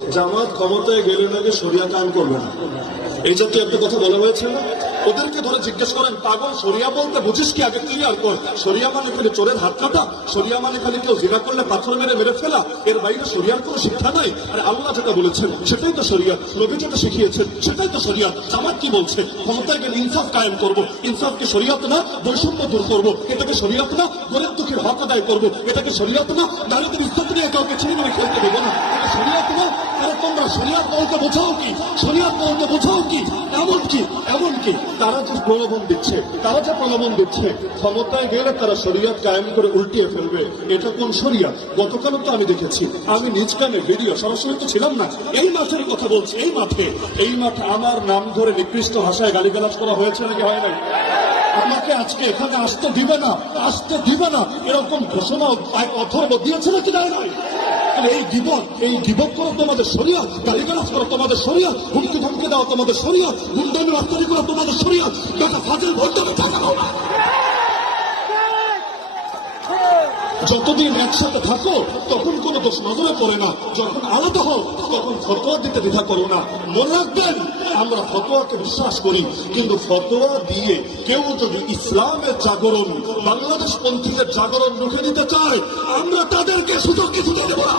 জামাত ক্ষমতায় গেলে নাকি শরিয়া কায়েম করবে না, এই জাতীয় একটা কথা বলা হয়েছে না? ওদেরকে ধরে জিজ্ঞেস করেন, পাগল শরিয়া বলতে বুঝিস কি? আগে ক্লিয়ার কর। শরিয়া মানে খালি চোরের হাত কাটা? শরিয়া মানে খালি কেউ জিনা করলে পাথর মেরে মেরে ফেলা? এর বাইরে শরিয়ার কোনো শিক্ষা নাই? আর আল্লাহ যেটা বলেছেন সেটাই তো শরিয়া, নবী যেটা শিখিয়েছেন সেটাই তো শরিয়া। জামাত কি বলছে? ক্ষমতায় গেলে ইনসাফ কায়েম করবো। ইনসাফ কি শরিয়াত না? বৈষম্য দূর করবো, এটাকে শরিয়াত না? গরিব দুঃখীর হক আদায় করবো, এটাকে শরিয়াত না? নারীদের ইজ্জত নিয়ে কাউকে ছিনিয়ে নিয়ে খেলতে দেবো না, এটা শরিয়াত না? আরে তোমরা শরিয়াত বলতে বোঝাও কি? শরিয়াত বলতে বোঝাও কি? এমনকি তারা যে প্রলোভন দিচ্ছে ক্ষমতায় গেলে তারা শরিয়াত কায়েম করে উল্টিয়ে ফেলবে, এটা কোন শরিয়াত? গতকালও তো আমি দেখেছি, আমি নিজ কানে ভিডিও, সরাসরি তো ছিলাম না, এই মাঠের কথা বলছি। এই মাঠে আমার নাম ধরে নিকৃষ্ট ভাষায় গালিগালাজ করা হয়েছে নাকি হয় নাই? আমাকে আজকে এখানে আসতে দিবে না এরকম ঘোষণা অথর্ব দিয়েছে নাকি দেয় নাই? এই গিবত করো তোমাদের শরিয়াত, গালিগালাজ করো তোমাদের শরিয়াত, হুমকি ধমকি দেওয়া তোমাদের শরিয়াত, গুন্ডামি রাস্তারি করো তোমাদের শরিয়াত, টাকা ফাজিল ভোল্টামে টাকা দাও না। যতদিন একসাথে থাকো তখন কোনো দোষ নজরে পড়ে না, যখন আলাদা হও তখন ফতোয়া দিতে দ্বিধা করো না। মনে রাখবেন, আমরা ফতোয়াকে বিশ্বাস করি, কিন্তু ফতোয়া দিয়ে কেউ যদি ইসলামের জাগরণ, বাংলাদেশ পন্থীদের জাগরণ রুখে দিতে চায়, আমরা তাদেরকে সুযোগ কিছু দেব না।